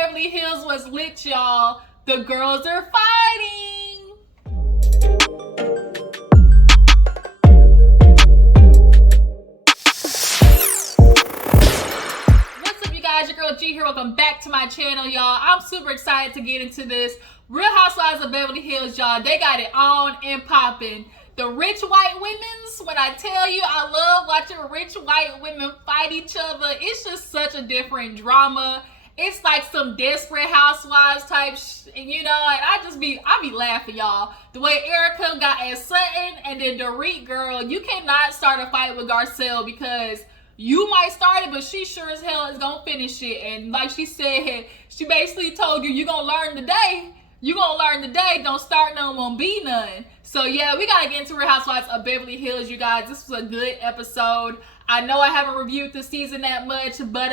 Beverly Hills was lit, y'all. The girls are fighting. What's up, you guys? Your girl G here. Welcome back to my channel, y'all. I'm super excited to get into this. Real Housewives of Beverly Hills, y'all. They got it on and popping. The rich white women's, when I tell you I love watching rich white women fight each other, it's just such a different drama. It's like some Desperate Housewives type you know, and I be laughing, y'all. The way Erika got at Sutton, and then Dorit, girl, you cannot start a fight with Garcelle because you might start it, but she sure as hell is gonna finish it. And like she said, she basically told you, you're gonna learn today. You gonna learn today, don't start none, won't be none. So yeah, we gotta get into Real Housewives of Beverly Hills, you guys. This was a good episode. I know I haven't reviewed the season that much, but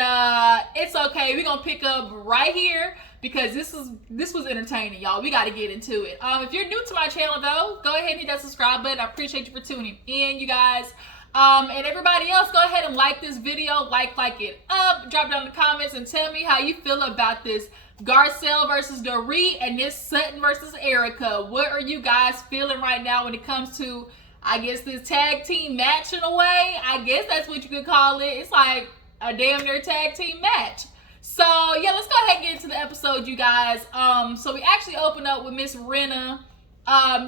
it's okay. We're gonna pick up right here because this was entertaining, y'all. We gotta get into it. If you're new to my channel though, go ahead and hit that subscribe button. I appreciate you for tuning in, you guys. And everybody else, go ahead and like this video, like it up, drop down in the comments and tell me how you feel about this Garcelle versus Dorit and this Sutton versus Erika. What are you guys feeling right now when it comes to, I guess, this tag team match in a way? I guess that's what you could call it. It's like a damn near tag team match. So yeah, let's go ahead and get into the episode, you guys. So we actually open up with Miss Rinnas.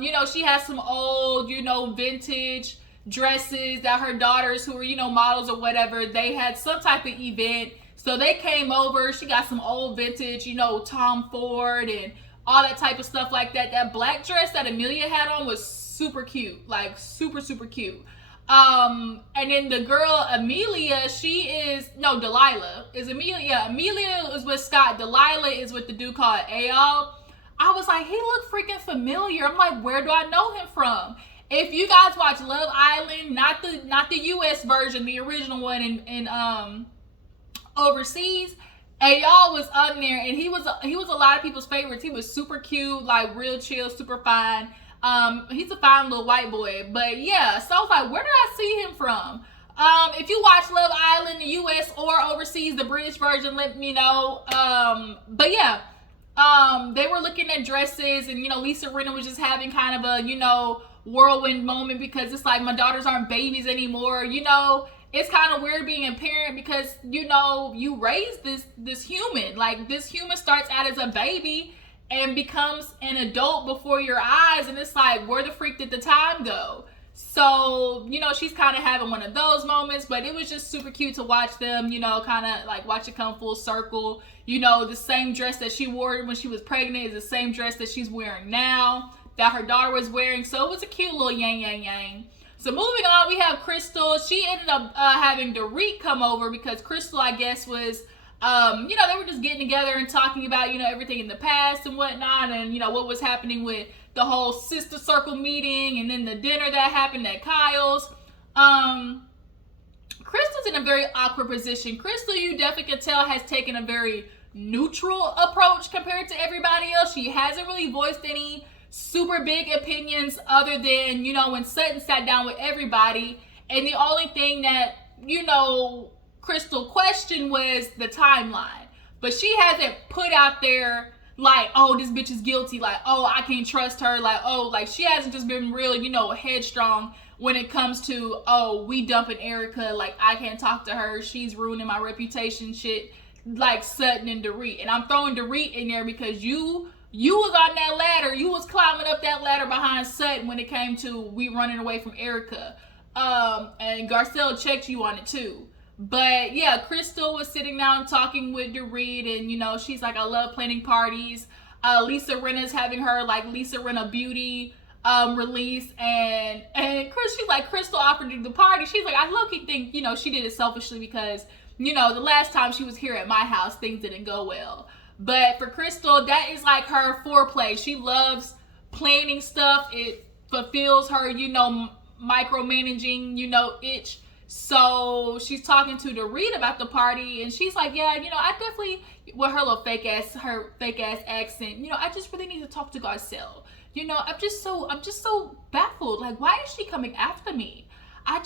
You know, she has some old, you know, vintage dresses that her daughters, who were, you know, models or whatever, they had some type of event. So they came over. She got some old vintage, you know, Tom Ford and all that type of stuff like that. That black dress that Amelia had on was super cute, like super cute. And then the girl Amelia, Delilah is Amelia. Yeah, Amelia is with Scott. Delilah is with the dude called Al. I was like, he looked freaking familiar. I'm like, where do I know him from? If you guys watch Love Island, not the US version, the original one in overseas, y'all was on there, and he was a lot of people's favorites. He was super cute, like real chill, super fine. He's a fine little white boy. But yeah, so I was like, where did I see him from? If you watch Love Island, the US or overseas, the British version, let me know. But yeah, they were looking at dresses, and you know, Lisa Rinna was just having kind of a, you know, whirlwind moment because it's like, my daughters aren't babies anymore. You know, it's kind of weird being a parent because, you know, you raise this human. Like, this human starts out as a baby and becomes an adult before your eyes, and it's like, where the freak did the time go? So, you know, she's kind of having one of those moments, but it was just super cute to watch them, you know, kind of like watch it come full circle. You know, the same dress that she wore when she was pregnant is the same dress that she's wearing now, that her daughter was wearing. So it was a cute little yang. So moving on, we have Crystal. She ended up having Dorit come over because Crystal, I guess, was, you know, they were just getting together and talking about, you know, everything in the past and whatnot, and, you know, what was happening with the whole sister circle meeting and then the dinner that happened at Kyle's. Crystal's in a very awkward position. Crystal, you definitely can tell, has taken a very neutral approach compared to everybody else. She hasn't really voiced any super big opinions other than, you know, when Sutton sat down with everybody, and the only thing that, you know, Crystal questioned was the timeline. But she hasn't put out there like, oh, this bitch is guilty, like, oh, I can't trust her, like, oh, like, she hasn't just been real, you know, headstrong when it comes to, oh, we dumping Erika, like, I can't talk to her, she's ruining my reputation, shit, like Sutton and Dorit. And I'm throwing Dorit in there because you was on that ladder. You was climbing up that ladder behind Sutton when it came to we running away from Erika. And Garcelle checked you on it too. But yeah, Crystal was sitting down talking with Dorit, and you know, she's like, I love planning parties. Lisa Rinna's having her like Lisa Rinna Beauty release, and she's like, Crystal offered you the party. She's like, I low-key think, you know, she did it selfishly because, you know, the last time she was here at my house, things didn't go well. But for Crystal, that is like her foreplay. She loves planning stuff. It fulfills her, you know, micromanaging, you know, itch. So she's talking to Dorit about the party, and she's like, yeah, you know, I definitely, with her little fake ass accent, you know, I just really need to talk to Garcelle. You know, I'm just so baffled. Like, why is she coming after me? I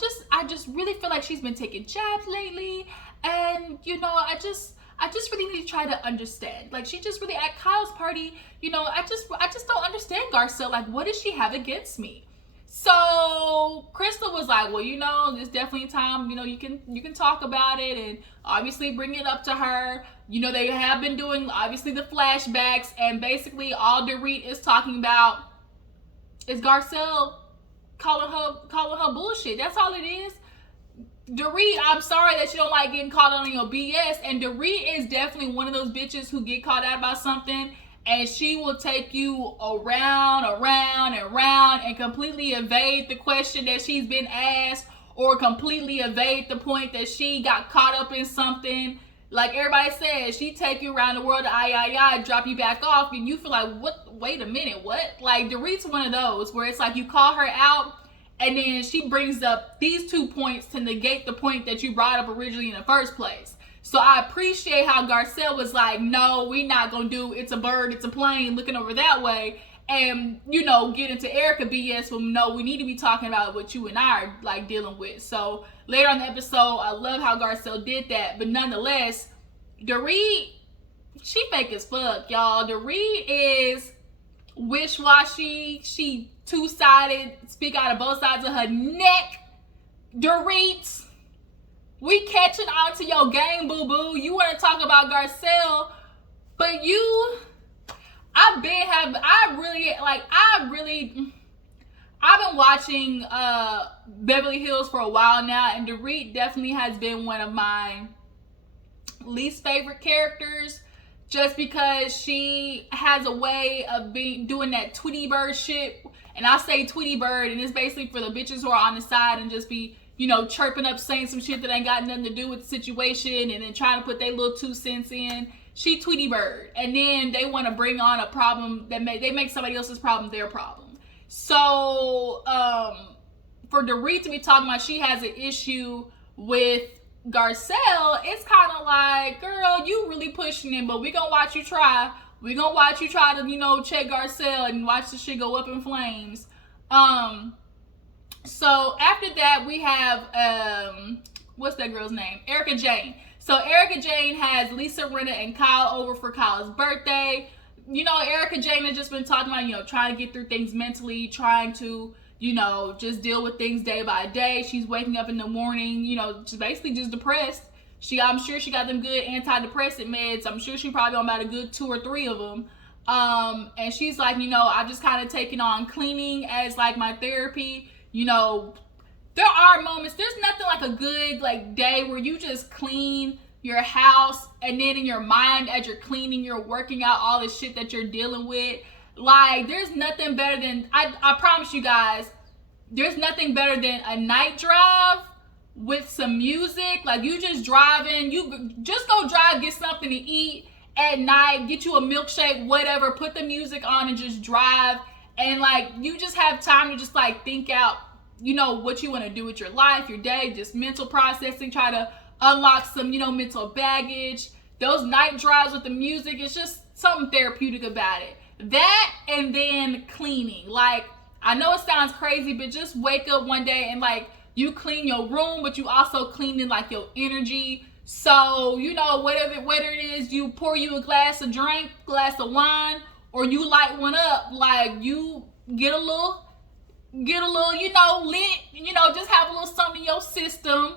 just really feel like she's been taking jabs lately, and you know, I just I just really need to try to understand. Like, she just really at Kyle's party, I just don't understand Garcelle. Like, what does she have against me? So Crystal was like, well, there's definitely time, you can talk about it and obviously bring it up to her. They have been doing obviously the flashbacks, and basically all Dorit is talking about is Garcelle calling her bullshit. That's all it is. Dorit, I'm sorry that you don't like getting caught on your BS, and Dorit is definitely one of those bitches who get caught out about something, and she will take you around and completely evade the question that she's been asked, or completely evade the point that she got caught up in something. Like everybody says, she take you around the world, drop you back off, and you feel like, what? Wait a minute, what? Like, Dorit's one of those where it's like you call her out, and then she brings up these 2 points to negate the point that you brought up originally in the first place. So I appreciate how Garcelle was like, no, we not gonna do it's a bird, it's a plane, looking over that way, and get into Erika BS. Well, no, we need to be talking about what you and I are like dealing with. So later on the episode, I love how Garcelle did that, but nonetheless, Dorit, she fake as fuck, y'all. Dorit is wish-washy. She two-sided, speak out of both sides of her neck. Dorit, we catching on to your game, boo-boo. You want to talk about Garcelle, but I've been watching Beverly Hills for a while now, and Dorit definitely has been one of my least favorite characters, just because she has a way of doing that Tweety Bird shit. And I say Tweety Bird, and it's basically for the bitches who are on the side and just be, chirping up, saying some shit that ain't got nothing to do with the situation, and then trying to put their little 2 cents in. She Tweety Bird. And then they want to bring on a problem that they make somebody else's problem their problem. So, for Dorit to be talking about she has an issue with Garcelle, it's kind of like, girl, you really pushing it, but we gonna watch you try. We gonna watch you try to, check Garcelle and watch the shit go up in flames. So after that, we have, what's that girl's name? Erika Jayne. So Erika Jayne has Lisa, Rinnas, and Kyle over for Kyle's birthday. Erika Jayne has just been talking about, trying to get through things mentally, trying to, just deal with things day by day. She's waking up in the morning, just basically just depressed. I'm sure she got them good antidepressant meds. I'm sure she probably on about a good 2 or 3 of them. And she's like, I've just kind of taken on cleaning as like my therapy. There are moments, there's nothing like a good like day where you just clean your house, and then in your mind as you're cleaning, you're working out all the shit that you're dealing with. Like, there's nothing better than, I promise you guys, there's nothing better than a night drive with some music. Like, you just driving, you just go drive, get something to eat at night, get you a milkshake, whatever, put the music on and just drive. And like, you just have time to just like think out, what you want to do with your life, your day, just mental processing, try to unlock some, mental baggage. Those night drives with the music, it's just something therapeutic about it. That, and then cleaning. Like, I know it sounds crazy, but just wake up one day and like, you clean your room, but you also clean in like your energy. So, whether it is you pour you a glass of wine, or you light one up, like you get a little, lit, just have a little something in your system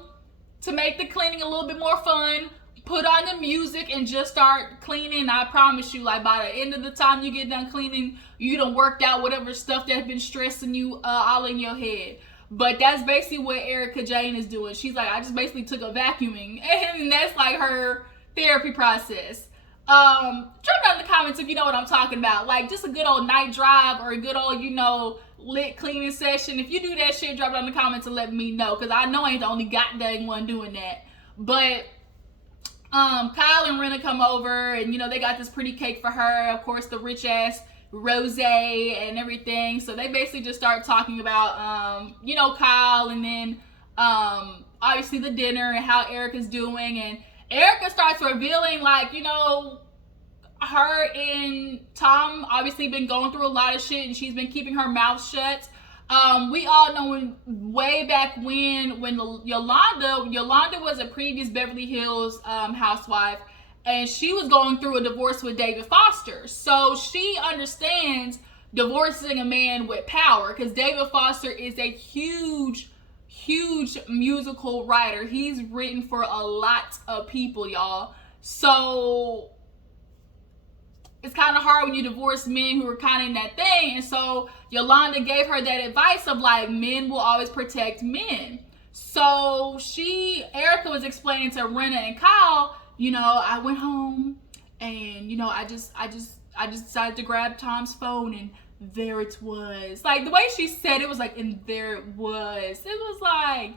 to make the cleaning a little bit more fun. Put on the music and just start cleaning. I promise you, like, by the end of the time you get done cleaning, you done worked out whatever stuff that's been stressing you all in your head. But that's basically what Erika Jayne is doing. She's like, I just basically took a vacuuming, and that's like her therapy process. Drop down in the comments if you know what I'm talking about. Like, just a good old night drive, or a good old, lit cleaning session. If you do that shit, drop down in the comments and let me know, because I know I ain't the only goddamn one doing that. But Kyle and Rinnas come over, and they got this pretty cake for her, of course, the rich ass rosé and everything. So they basically just start talking about Kyle, and then obviously the dinner and how Erika's doing. And Erika starts revealing, like, her and Tom obviously been going through a lot of shit, and she's been keeping her mouth shut. We all know way back when Yolanda was a previous Beverly Hills housewife, and she was going through a divorce with David Foster. So she understands divorcing a man with power, because David Foster is a huge musical writer. He's written for a lot of people, y'all. So it's kind of hard when you divorce men who are kind of in that thing. And so Yolanda gave her that advice of like, men will always protect men. So Erika was explaining to Rinna and Kyle, I went home and, I just decided to grab Tom's phone, and there it was. Like, the way she said it was like, and there it was. It was like,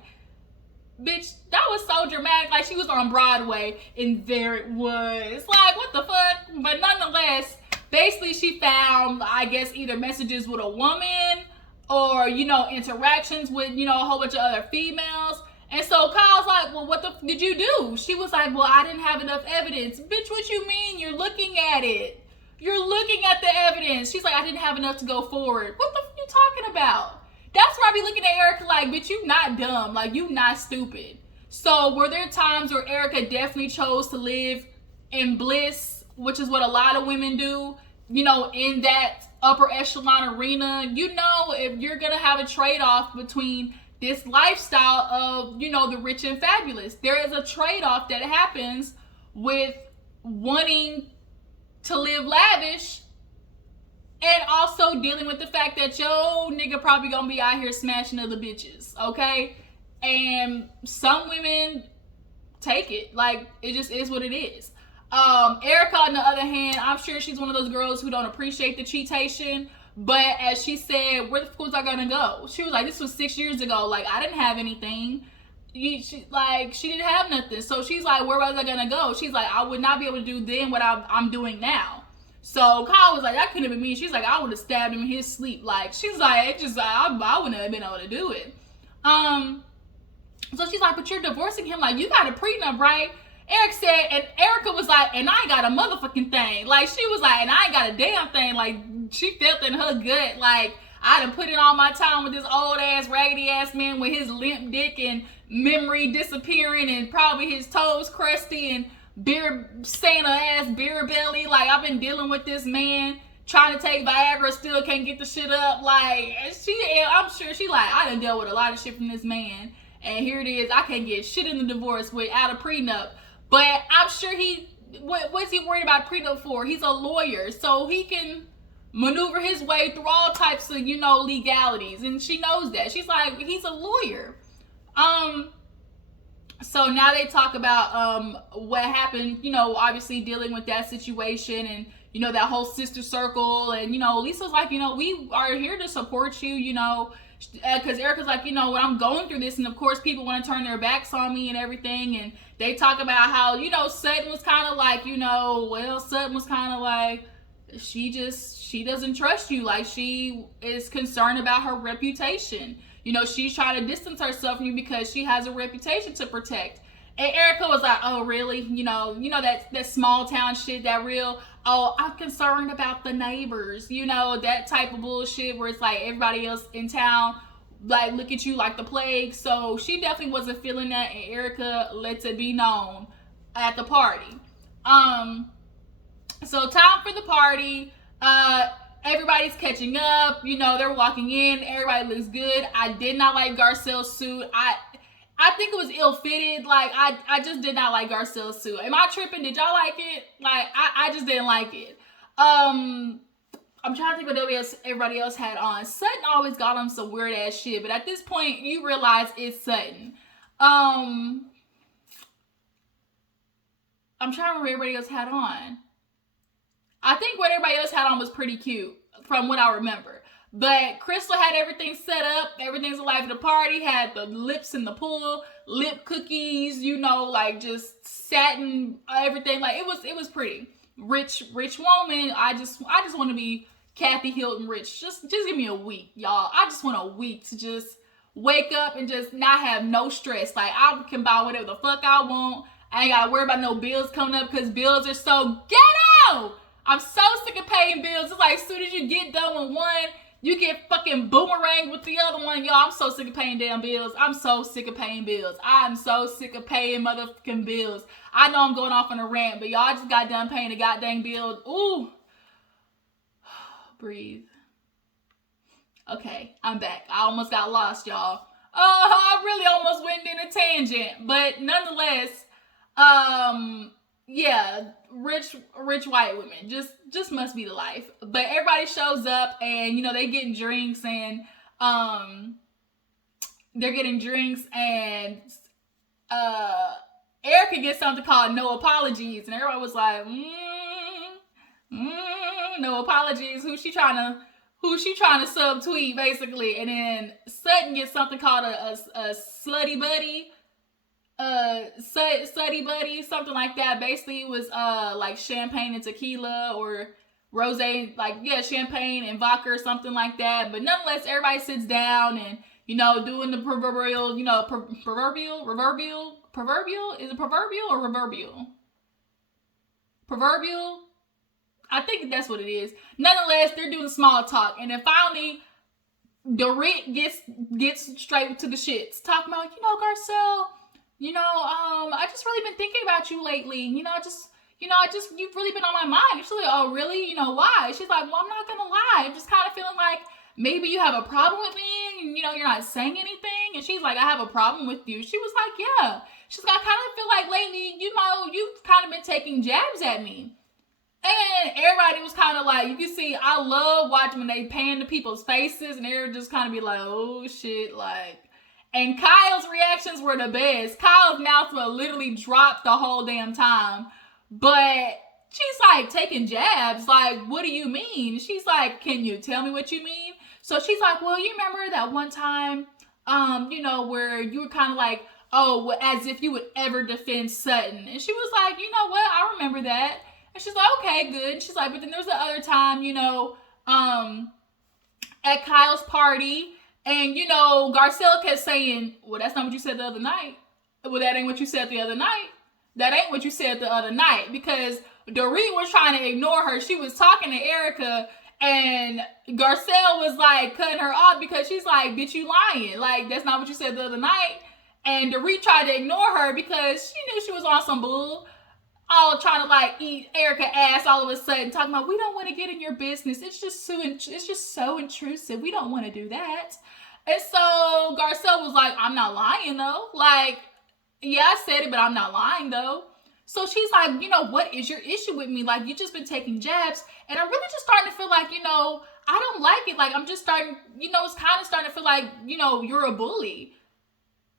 bitch, that was so dramatic. Like, she was on Broadway, and there it was. Like, what the fuck? But nonetheless, basically she found, I guess, either messages with a woman or, interactions with, a whole bunch of other females. And so Kyle's like, well, what the did you do? She was like, well, I didn't have enough evidence. Bitch, what you mean? You're looking at it. You're looking at the evidence. She's like, I didn't have enough to go forward. What the fuck you talking about? That's where I be looking at Erika like, bitch, you not dumb. Like, you not stupid. So were there times where Erika definitely chose to live in bliss, which is what a lot of women do, in that upper echelon arena? If you're going to have a trade-off between this lifestyle of, the rich and fabulous, there is a trade-off that happens with wanting to live lavish and also dealing with the fact that yo nigga probably gonna be out here smashing other bitches, okay? And some women take it. Like, it just is what it is. Erika, on the other hand, I'm sure she's one of those girls who don't appreciate the cheatation. But as she said, where the fuck was I gonna go? She was like, this was 6 years ago. Like, I didn't have anything. She didn't have nothing. So she's like, where was I gonna go? She's like, I would not be able to do then what I'm doing now. So Kyle was like, that couldn't have been me. She's like, I would have stabbed him in his sleep. Like, she's like, I wouldn't have been able to do it. So she's like, but you're divorcing him. Like, you got a prenup, right? Erika was like, and I ain't got a motherfucking thing. Like, she was like, and I ain't got a damn thing. Like, she felt in her gut, like, I done put in all my time with this old ass, raggedy ass man with his limp dick and memory disappearing and probably his toes crusty and beer Santa ass beer belly. Like, I've been dealing with this man trying to take Viagra, still can't get the shit up. Like, I'm sure she like, I done dealt with a lot of shit from this man, and here it is, I can't get shit in the divorce without a prenup. But I'm sure what's he worried about prenup for? He's a lawyer, so he can maneuver his way through all types of, legalities. And she knows that. She's like, he's a lawyer. So now they talk about what happened, obviously dealing with that situation and, that whole sister circle. And, Lisa's like, we are here to support you, because Erika's like, when I'm going through this, and of course people want to turn their backs on me and everything. And they talk about how, Sutton was kind of like, Sutton was kind of like, she doesn't trust you. Like, she is concerned about her reputation. She's trying to distance herself from you because she has a reputation to protect. And Erika was like, oh, really? That small town shit, that real, oh, I'm concerned about the neighbors, that type of bullshit where it's like everybody else in town, like, look at you like the plague. So she definitely wasn't feeling that, and Erika lets it be known at the party. So time for the party. Everybody's catching up. They're walking in. Everybody looks good. I did not like Garcelle's suit. I think it was ill-fitted. Like, I just did not like Garcelle's suit. Am I tripping? Did y'all like it? Like, I just didn't like it. I'm trying to think what everybody else had on. Sutton always got on some weird-ass shit, but at this point, you realize it's Sutton. I'm trying to remember what everybody else had on. I think what everybody else had on was pretty cute, from what I remember. But Crystal had everything set up. Everything's alive at the party. Had the lips in the pool, lip cookies, like just satin, everything. Like, it was pretty. Rich woman. I just want to be Kathy Hilton rich. Just give me a week, y'all. I just want a week to just wake up and just not have no stress. Like, I can buy whatever the fuck I want. I ain't gotta worry about no bills coming up because bills are so ghetto. I'm so sick of paying bills. It's like, as soon as you get done with one, You get fucking boomerang with the other one. Y'all, I'm so sick of paying damn bills. I'm so sick of paying bills. I'm so sick of paying motherfucking bills. I know I'm going off on a rant, but y'all just got done paying a goddamn bill. Ooh. Breathe. Okay, I'm back. I almost got lost, y'all. I really almost went in a tangent. But nonetheless, yeah, rich white women just must be the life. But everybody shows up and they getting drinks and they're getting drinks and Erika gets something called no apologies and everybody was like no apologies. Who's she trying to subtweet basically? And then Sutton gets something called a slutty buddy. Slutty buddy, something like that. Basically it was like champagne and tequila or rosé, like champagne and vodka or something like that. But nonetheless, everybody sits down and doing the proverbial, proverbial is it proverbial or proverbial? Proverbial? I think that's what it is. Nonetheless, they're doing small talk, and then finally, Dorit gets straight to the shits, talking about Garcelle. I just really been thinking about you lately. You've really been on my mind. She's like, oh really? Why? She's like, well, I'm not gonna lie. I'm just kind of feeling like maybe you have a problem with me, and you're not saying anything. And she's like, I have a problem with you. She was like, yeah. She's like, I kind of feel like lately, you've kind of been taking jabs at me. And everybody was kind of like, you can see, I love watching when they pan to people's faces and they're just kind of be like, oh shit, like. And Kyle's reactions were the best. Kyle's mouth will literally drop the whole damn time. But she's like taking jabs. Like, what do you mean? She's like, can you tell me what you mean? So she's like, well, you remember that one time, where you were kind of like, oh, as if you would ever defend Sutton. And she was like, you know what? I remember that. And she's like, okay, good. And she's like, but then there was the other time, at Kyle's party. And, Garcelle kept saying, well, that's not what you said the other night. Well, that ain't what you said the other night. That ain't what you said the other night. Because Dorit was trying to ignore her. She was talking to Erika. And Garcelle was, like, cutting her off because she's like, bitch, you lying. Like, that's not what you said the other night. And Dorit tried to ignore her because she knew she was on some bull. All trying to like eat Erika ass all of a sudden, talking about we don't want to get in your business. It's just so intrusive. We don't want to do that. And so Garcelle was like, I'm not lying though. Like, yeah, I said it, but I'm not lying though. So she's like, what is your issue with me? Like, you just been taking jabs, and I'm really just starting to feel like, I don't like it. Like, I'm just starting, it's kind of starting to feel like, you're a bully.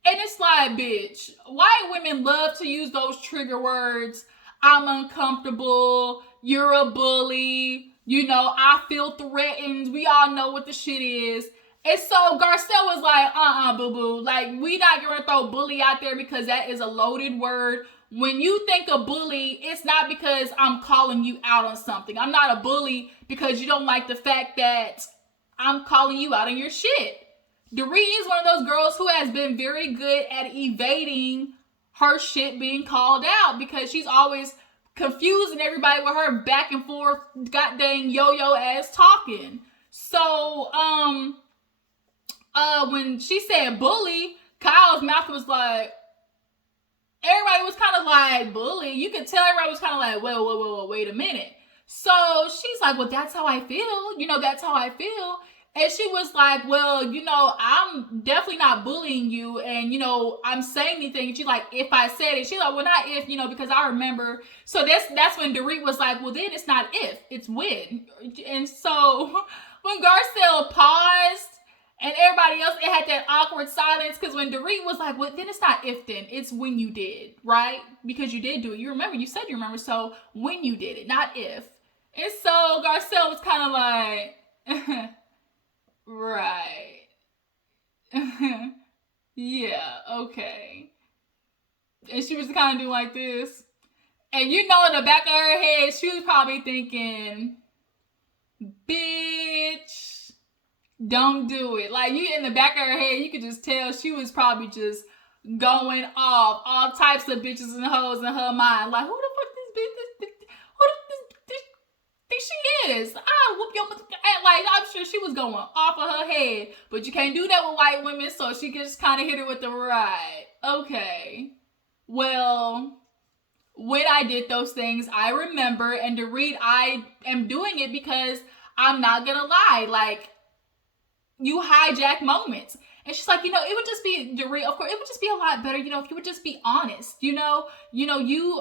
And it's like, bitch, white women love to use those trigger words. I'm uncomfortable. You're a bully. I feel threatened. We all know what the shit is. And so Garcelle was like, boo-boo. Like, we not going to throw bully out there because that is a loaded word. When you think of bully, it's not because I'm calling you out on something. I'm not a bully because you don't like the fact that I'm calling you out on your shit. Dorit is one of those girls who has been very good at evading her shit being called out because she's always confusing everybody with her back and forth goddamn yo-yo ass talking. So, when she said bully, Kyle's mouth was like, everybody was kind of like, bully? You could tell everybody was kind of like, whoa, wait a minute. So she's like, well, that's how I feel. That's how I feel. And she was like, well, I'm definitely not bullying you. And, I'm saying anything. And she's like, if I said it. She's like, well, not if, because I remember. So that's when Dorit was like, well, then it's not if, it's when. And so when Garcelle paused and everybody else, it had that awkward silence. Because when Dorit was like, well, then it's not if then. It's when you did, right? Because you did do it. You remember. You said you remember. So when you did it, not if. And so Garcelle was kind of like... Right. Yeah, okay. And she was kind of doing like this. And in the back of her head, she was probably thinking, bitch, don't do it. Like, in the back of her head, you could just tell she was probably just going off all types of bitches and hoes in her mind. Like, who the fuck this bitch, who this bitch think she is? I whoop your mother. Like, I'm sure she was going off of her head. But you can't do that with white women, so she just kind of hit her with the right. Okay. Well, when I did those things, I remember, and Dorit, I am doing it because I'm not gonna lie, like, you hijack moments. And she's like, it would just be, Dorit, of course, it would just be a lot better, if you would just be honest, you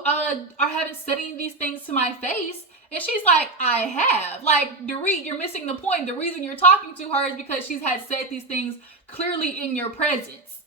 are having saying these things to my face. And she's like, I have. Like, Dorit, you're missing the point. The reason you're talking to her is because she's had said these things clearly in your presence.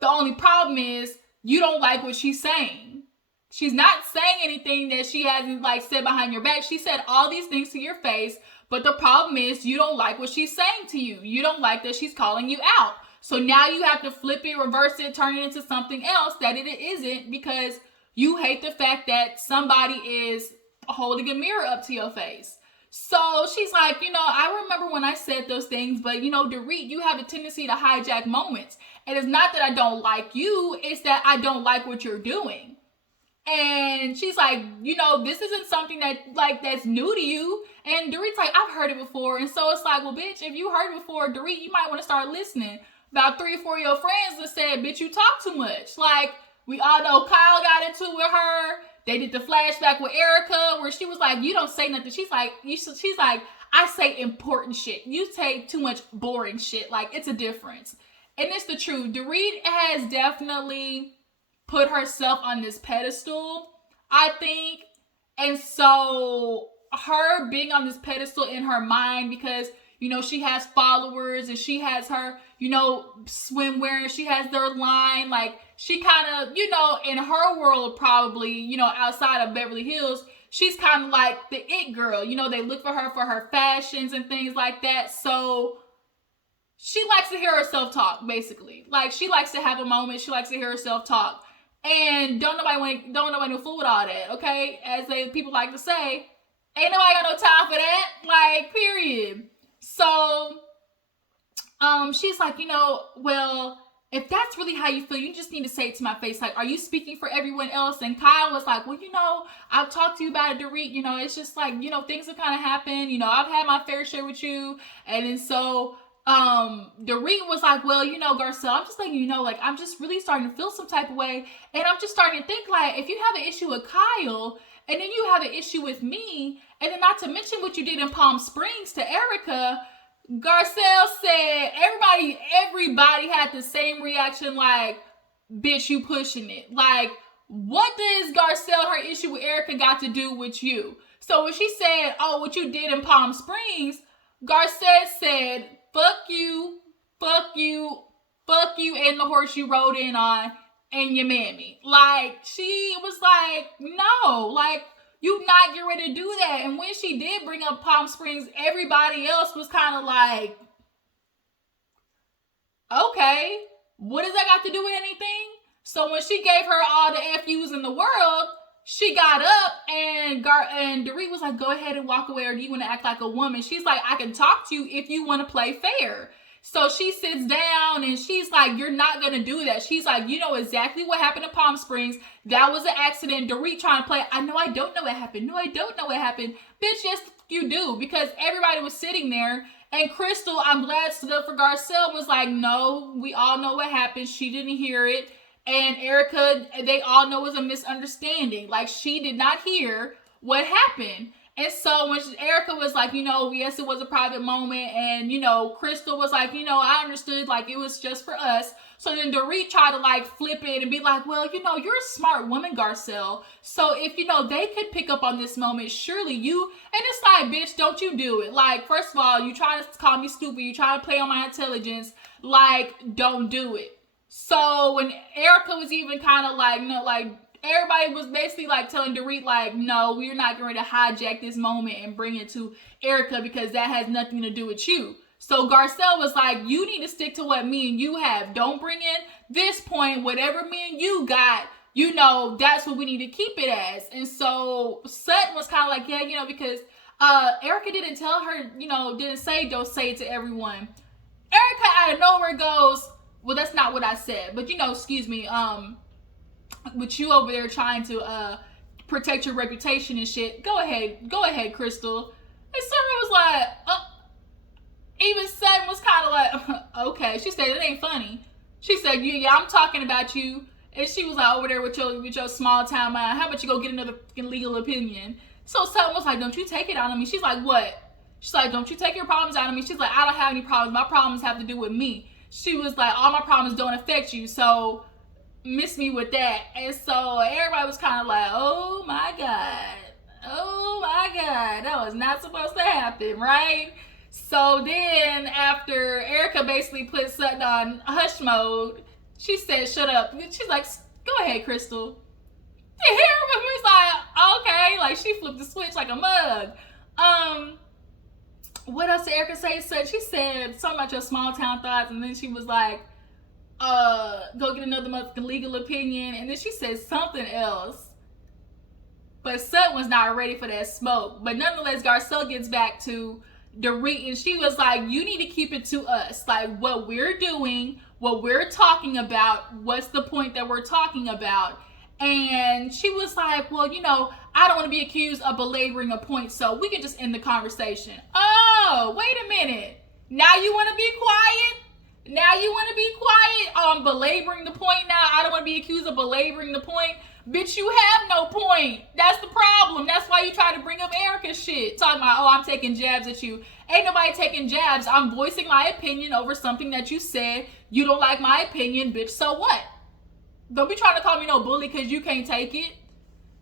The only problem is you don't like what she's saying. She's not saying anything that she hasn't, like, said behind your back. She said all these things to your face, but the problem is you don't like what she's saying to you. You don't like that she's calling you out. So now you have to flip it, reverse it, turn it into something else that it isn't, because you hate the fact that somebody is holding a mirror up to your face. So she's like, I remember when I said those things, but Dorit, you have a tendency to hijack moments. And it's not that I don't like you, it's that I don't like what you're doing. And she's like, this isn't something that, like, that's new to you. And Dorit's like, I've heard it before. And so it's like, well, bitch, if you heard it before, Dorit, you might want to start listening. About 3 or 4 of your friends that said, bitch, you talk too much. Like, we all know Kyle got into it with her. They did the flashback with Erika where she was like, you don't say nothing. She's like, I say important shit. You say too much boring shit. Like, it's a difference. And it's the truth. Dorit has definitely put herself on this pedestal, I think. And so her being on this pedestal in her mind, because she has followers and she has her, swimwear, and she has their line. Like, she kind of, in her world probably, outside of Beverly Hills, she's kind of like the it girl. They look for her fashions and things like that. So she likes to hear herself talk, basically. Like, she likes to have a moment. She likes to hear herself talk. And don't nobody no fool with all that, okay? As people like to say, ain't nobody got no time for that. Like, period. So, she's like, well, if that's really how you feel, you just need to say it to my face. Like, are you speaking for everyone else? And Kyle was like, well, I've talked to you about it, Dorit. It's just like, things have kind of happened. I've had my fair share with you. And then so, Dorit was like, well, Garcelle, I'm just letting like, I'm just really starting to feel some type of way. And I'm just starting to think, like, if you have an issue with Kyle, and then you have an issue with me, and then not to mention what you did in Palm Springs to Erika, Garcelle said everybody had the same reaction, like, bitch, you pushing it. Like, what does Garcelle, her issue with Erika, got to do with you? So when she said, oh, what you did in Palm Springs, Garcelle said, fuck you, and the horse you rode in on, and your mammy. Like, she was like, no, like, you not get ready to do that. And when she did bring up Palm Springs, everybody else was kind of like, okay, what does that got to do with anything? So when she gave her all the FUs in the world, she got up and Dorit was like, go ahead and walk away, or do you want to act like a woman? She's like, I can talk to you if you want to play fair. So she sits down and she's like, you're not going to do that. She's like, you know exactly what happened in Palm Springs. That was an accident. Dorit trying to play, I know I don't know what happened. No, I don't know what happened. Bitch, yes, you do. Because everybody was sitting there. And Crystal, I'm glad, stood up for Garcelle, was like, no, we all know what happened. She didn't hear it. And Erika, they all know it was a misunderstanding. Like, she did not hear what happened. And so when Erika was like, yes, it was a private moment. And, Crystal was like, I understood, like, it was just for us. So then Dorit tried to, like, flip it and be like, well, you're a smart woman, Garcelle. So if, they could pick up on this moment, surely you, and it's like, bitch, don't you do it. Like, first of all, you trying to call me stupid. You trying to play on my intelligence. Like, don't do it. So when Erika was even kind of like, no, like, everybody was basically like telling Dorit, like, no, we're not going to hijack this moment and bring it to Erika because that has nothing to do with you. So Garcelle was like, you need to stick to what me and you have. Don't bring in this point, whatever me and you got, that's what we need to keep it as. And so Sutton was kind of like, yeah, because Erika didn't tell her, didn't say, don't say it to everyone. Erika out of nowhere goes, well, that's not what I said. But, excuse me, with you over there trying to protect your reputation and shit, go ahead, Crystal. And Summer was like, even Sutton was kind of like, okay. She said, it ain't funny. She said, yeah, I'm talking about you. And she was like, over there with your small town mind. How about you go get another legal opinion? So Sutton was like, don't you take it out on me. She's like, what? She's like, don't you take your problems out on me. She's like, I don't have any problems. My problems have to do with me. She was like, all my problems don't affect you. So miss me with that. And so everybody was kind of like, oh my God. Oh my God. That was not supposed to happen, right? So then after Erika basically put Sutton on hush mode, she said, shut up. She's like, go ahead, Crystal. And Erika was like, okay. Like, she flipped the switch like a mug. What else did Erika say? She said something about your small town thoughts, and then she was like, go get another legal opinion, and then she said something else. But Sutton was not ready for that smoke. But nonetheless, Garcelle gets back to Dorit, and she was like, you need to keep it to us. Like, what we're doing, what we're talking about, what's the point that we're talking about? And she was like, well, you know, I don't want to be accused of belaboring a point, so we can just end the conversation. Oh, wait a minute. Now you want to be quiet? Now you want to be quiet? Belaboring the point now? I don't want to be accused of belaboring the point. Bitch, you have no point. That's the problem. That's why you try to bring up Erika's shit. Talking about, oh, I'm taking jabs at you. Ain't nobody taking jabs. I'm voicing my opinion over something that you said. You don't like my opinion, bitch. So what? Don't be trying to call me no bully because you can't take it.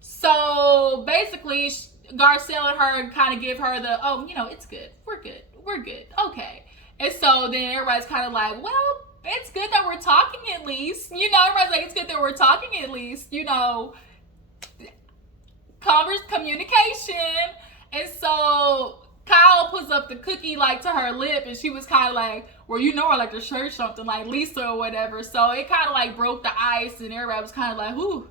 So basically, Garcelle and her kind of give her the, oh, you know, it's good. We're good. We're good. Okay. And so then everybody's kind of like, well, it's good that we're talking at least. You know, everybody's like, it's good that we're talking at least. You know, communication. And so Kyle puts up the cookie like to her lip, and she was kind of like, well, you know, I like to share something like Lisa or whatever. So it kind of like broke the ice, and everybody was kind of like, whoo,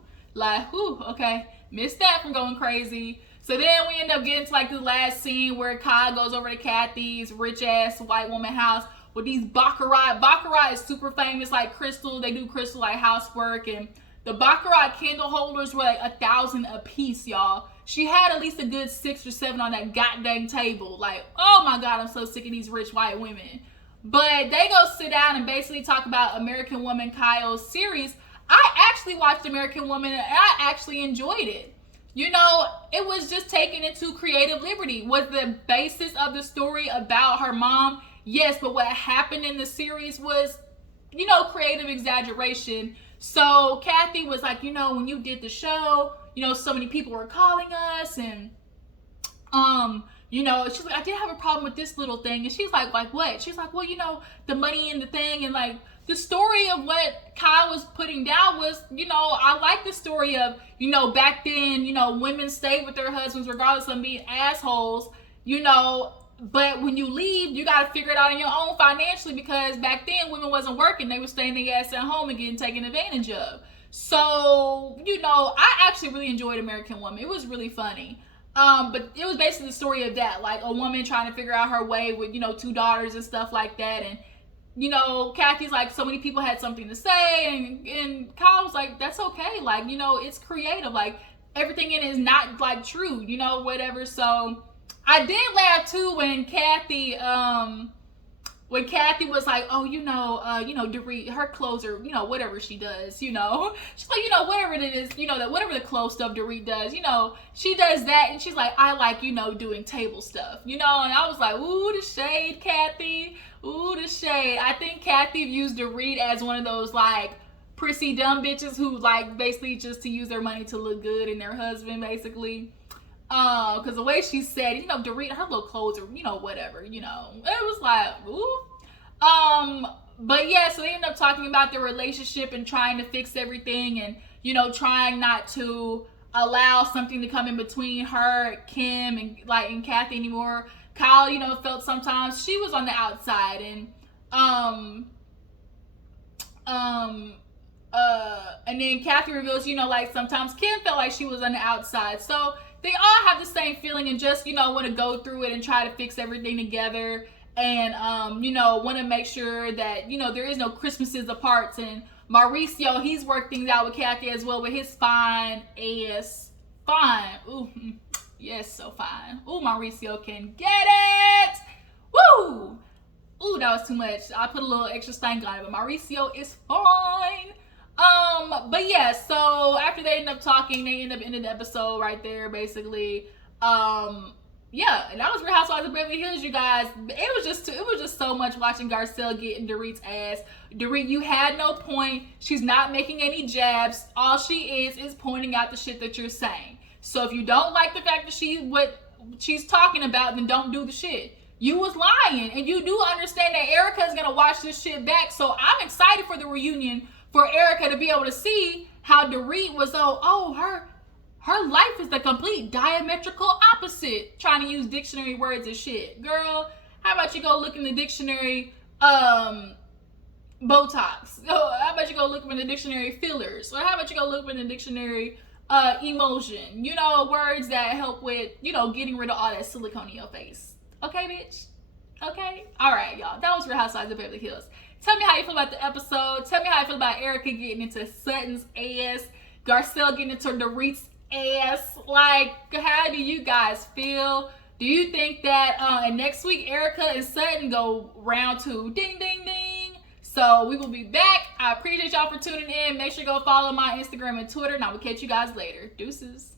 okay, missed that from going crazy. So then we end up getting to like the last scene where Kyle goes over to Kathy's rich ass white woman house with these baccarat. Baccarat is super famous, like crystal. They do crystal like housework, and the baccarat candle holders were like 1,000 a piece, y'all. She had at least a good 6 or 7 on that goddamn table. Like, oh my God, I'm so sick of these rich white women. But they go sit down and basically talk about American Woman Kyle's series. I actually watched American Woman, and I actually enjoyed it. You know, it was just taken into creative liberty. Was the basis of the story about her mom? Yes, but what happened in the series was, you know, creative exaggeration. So Kathy was like, you know, when you did the show, you know, so many people were calling us, and you know, she's like, I did have a problem with this little thing. And she's like what? She's like, well, you know, the money and the thing, and like the story of what Kyle was putting down was, you know, I like the story of, you know, back then, you know, women stayed with their husbands regardless of being assholes, you know, but when you leave, you got to figure it out on your own financially, because back then women wasn't working. They were staying their ass at home and getting taken advantage of. So, you know, I actually really enjoyed American Woman. It was really funny. But it was basically the story of that, like a woman trying to figure out her way with, you know, 2 daughters and stuff like that. And, you know, Kathy's like, so many people had something to say, and Kyle was like, that's okay. Like, you know, it's creative. Like, everything in it is not like true, you know, whatever. So I did laugh too when Kathy was like, oh, you know, Dorit, her clothes are, you know, whatever she does, you know. She's like, you know, whatever it is, you know, that whatever the clothes stuff Dorit does, you know, she does that, and she's like, I like, you know, doing table stuff, you know. And I was like, ooh, the shade, Kathy. Ooh, the shade. I think Kathy views Dorit as one of those, like, prissy dumb bitches who, like, basically just to use their money to look good in their husband, basically. Because the way she said, you know, Dorit, her little clothes are, you know, whatever, you know. It was like, ooh. But yeah, so they end up talking about their relationship and trying to fix everything, and, you know, trying not to allow something to come in between her, Kim, and Kathy anymore. Kyle, you know, felt sometimes she was on the outside, and then Kathy reveals, you know, like sometimes Kim felt like she was on the outside. So they all have the same feeling and just, you know, want to go through it and try to fix everything together, and you know, want to make sure that, you know, there is no Christmases apart. And Mauricio, he's worked things out with Kathy as well with his fine. Ooh, Yes, so fine. Ooh, Mauricio can get it. Woo! Ooh, that was too much. I put a little extra stank on it, but Mauricio is fine. But yeah, so after they end up talking, they end up ending the episode right there, basically. Yeah, and that was Real Housewives of Beverly Hills, you guys. It was just so much watching Garcelle getting Dorit's ass. Dorit, you had no point. She's not making any jabs. All she is pointing out the shit that you're saying. So if you don't like the fact that what she's talking about, then don't do the shit. You was lying, and you do understand that Erika is gonna watch this shit back. So I'm excited for the reunion for Erika to be able to see how Dorit was her life is the complete diametrical opposite. Trying to use dictionary words and shit. Girl, how about you go look in the dictionary, Botox? How about you go look in the dictionary fillers? Or how about you go look in the dictionary emotion? You know, words that help with, you know, getting rid of all that silicone in your face. Okay, bitch? Okay? Alright, y'all. That was Real Housewives of Beverly Hills. Tell me how you feel about the episode. Tell me how you feel about Erika getting into Sutton's ass. Garcelle getting into Dorit's ass. Like, how do you guys feel? Do you think that and next week Erika and Sutton go round 2? Ding, ding, ding. So we will be back. I appreciate y'all for tuning in. Make sure you go follow my Instagram and Twitter, and I will catch you guys later. Deuces.